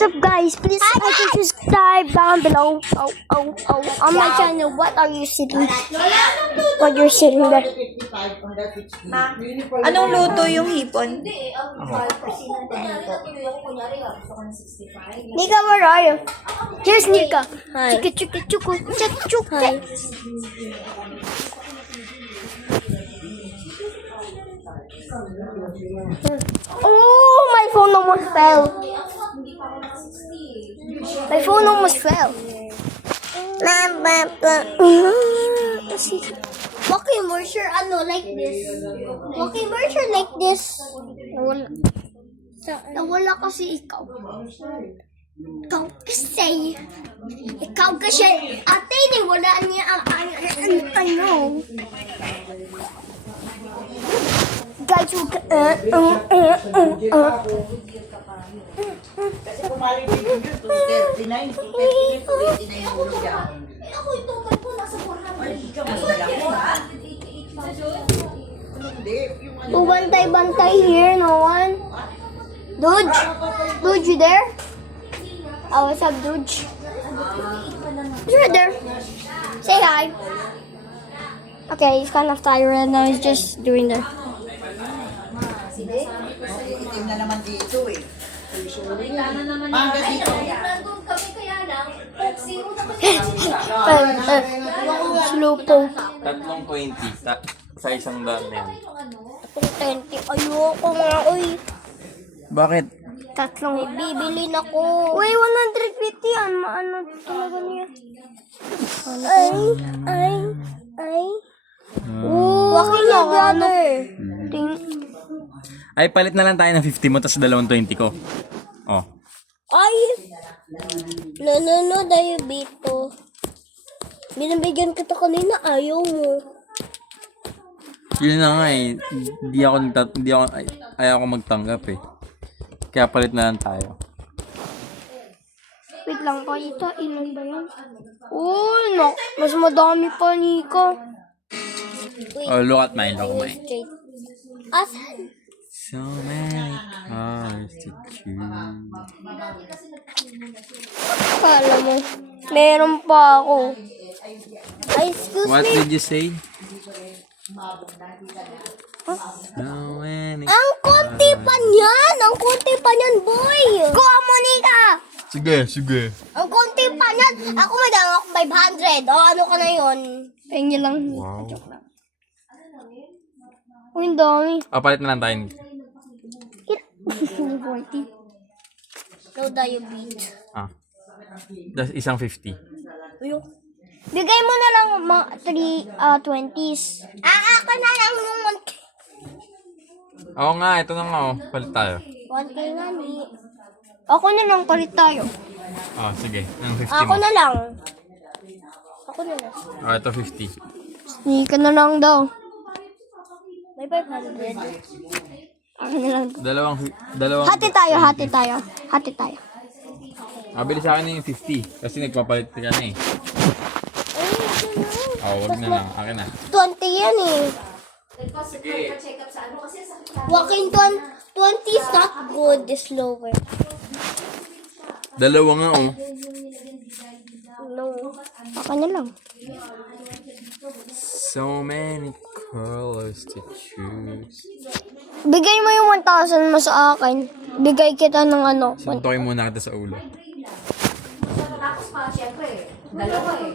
What's up, guys? Please like and subscribe down below. On my channel. What are you sitting? What you're sitting there? Anong luto yung hipon? Nika, where are you? Here's Nika. Hi. Chuka. Hi. Oh, my phone almost fell. My phone almost fell. Walking merger, like this. Walking merger like this. Nawala kasi ikaw. Ikaw kasi, ate, wala niya ang tanong. Guys, you can, Kasi kumali din yun, 239, 239 yung ulo dyan. Ako ito, ko nasa 400. Ay, ikaw mas malaki ha? Hindi, yung ano. Bantay here, no one. Dude, you there? Oh, what's up, dude? He's right there. Say hi. Okay, he's kind of tired right now. He's just doing the. Itim na naman dito eh. Hanggang dito. Slow po. 320 sa isang daan na yan. 20. Ayoko nga, uy. Bakit? Tatlong bibili na ko. Uy, 150 yan. Maano talaga niya. Ay. Wakil na brother. Ay, palit na lang tayo ng 50 mo, tapos 220 ko. Oh. Ay! No, Dayabito. Binabigyan kita kanina, ayaw mo. Yun na nga eh. Ayaw ko magtanggap eh. Kaya palit na lang tayo. Wait lang, ito, ilan ba yan? Oh, no. Mas madami pa, Nika. Oh, look at mine. Straight. Asan? So many cars to choose. Kala mo, meron pa ako. Ay, excuse What me. did you say? So many. Ang konti pa niyan! Ang konti pa niyan, boy! Go, Monica! Sige. Ang konti pa niyan! Ako may dang ako 500. O, ano ka na yun? Pengi lang. Wow. Uy, ang dami. Oh, palit na lang tayo. 40. No diabetes. Ah. Das isang 50. Uyo. Bigay mo na lang mga 20s. Ako na lang yung 1K. Oo nga, ito na nga oh. Palit tayo. 1K nga ni. Ako na lang, palit tayo. Oh, sige. Ng 50 Ako mo. na lang. Ako na lang. Oh, ito 50. Hindi ka na lang daw. May 500. Ako na lang. Dalawang. Hati tayo. Mabili sa akin yung 50. Kasi nagpapalit ka na eh. Oh, wag na lang. Akin na. 20 yan eh. Sige. Walking 20 is not good, is lower. Dalawa nga oh. No. Ako na lang. So many colors to choose. Bigay mo yung 1,000 mo sa akin. Bigay kita ng ano. Suntokin muna kita sa ulo. Tapos pa, syempre, dalawa eh.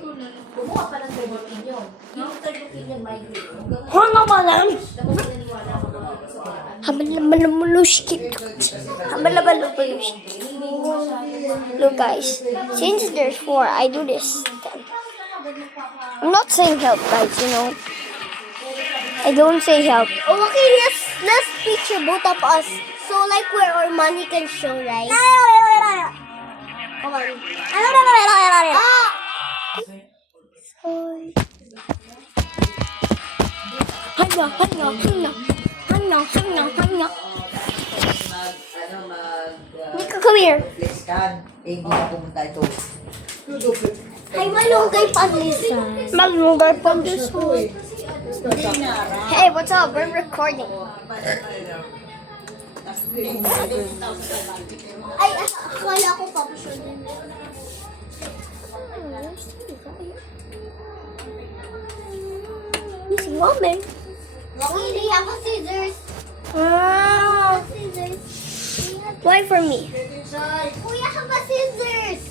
Bumuha pa ng third opinion. Yung third opinion, migraine. Hanga ba lang? Look guys, since there's 4, I do this. I'm not saying help guys, I don't say help. Oh, okay, let's picture both of us. So like where our money can show, right? Come on. Hanya. Nika, come here. Flex can. Eh, hindi na pumunta ito. Ay, malunggay pa Lisa. Malunggay pa this one. Hey, what's up? We're recording. Ay, akala ko pa Miss Woman. Hindi ako scissors. Ah, Scissors. why for me? Kuya ka ba scissors?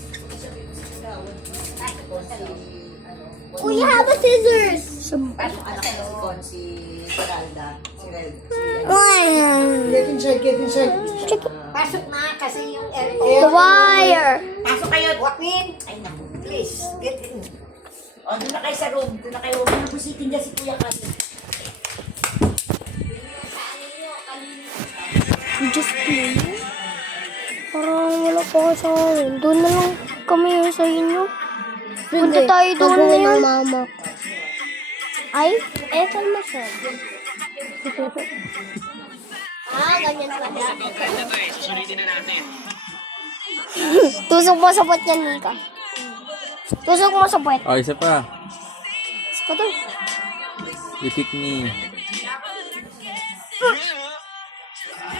Kuya, have a scissors. Ano anak ko si Con, si Geralda. Si Red. Get inside, get inside. Pasok na kasi yung The wire. Pasok kayo, Joaquin. Ay naku, please, get in. O, doon na kayo sa room. Doon na kayo. Huwag na busitin dyan si Kuya kasi. Just play. Parang wala pa ka sa akin. Doon na lang kami sa inyo. Punta tayo doon na yun. Mama. Ay, kalma siya. Ganyan pala. Tusok mo sa puwet yan, Mika. Tusok mo sa puwet. Oh, isa pa. Isa pa to. You kick me.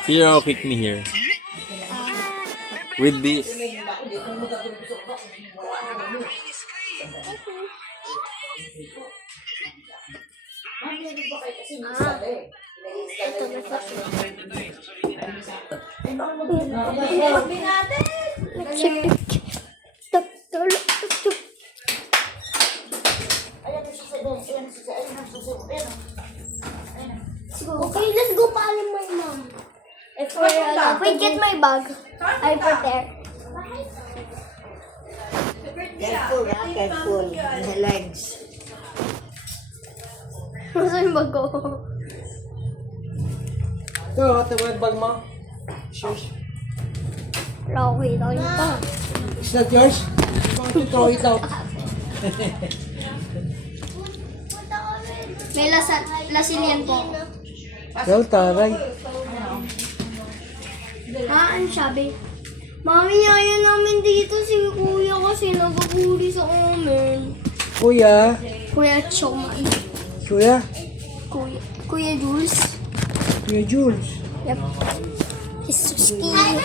Here, kick me here. With this. Okay, let's go paalam my mom. Wait, get my bag. I prepare. Careful, ha? Careful. The legs. Masa yung bag ko? Ito, ito yung bag mo. Shoes. Okay, nakita. Is that yours? I'm going to throw it out. May lasilian po. Yo, taray. Ano sabi? Mami, ayaw namin dito si Kuya kasi nagaguli sa amin. Kuya. Kuya Choman. Kuya. Kuya Jules. Kuya Jules. Yep. Jesus King.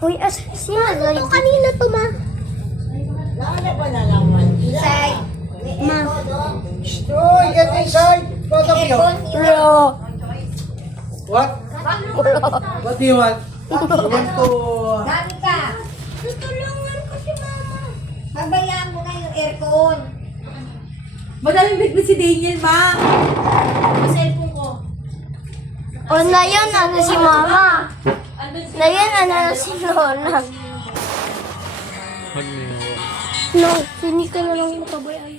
Uy, sino Ito kanina to, ma. Ano ba na naman? Say. Ma. Stoy, get inside. Both of you. Bro. What? What do you want? You want to... Dami ka. Tutulungan ko si mama. Pagbayaan mo na yung aircon. Madaming bitbit si Daniel, ma. O na yun, ano si Mama? Na yun, ano si Lola? No, hindi ka na lang makabayaan.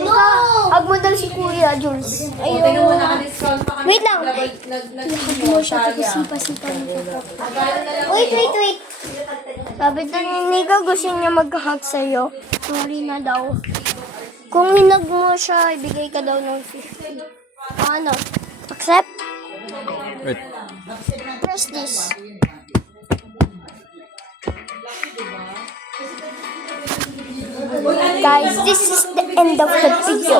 No! Hag mo daw si Kuya Jules. Ayun. Wait lang. Hag mo siya kasi sipa-sipa mo. Wait. Sabi doon ni Nika, gusto niya mag-hug sa'yo. Sorry na daw. Kung hinag mo siya, ibigay ka daw ng 50. Ano? Accept? Wait. Press this. Guys, this is the end of the video.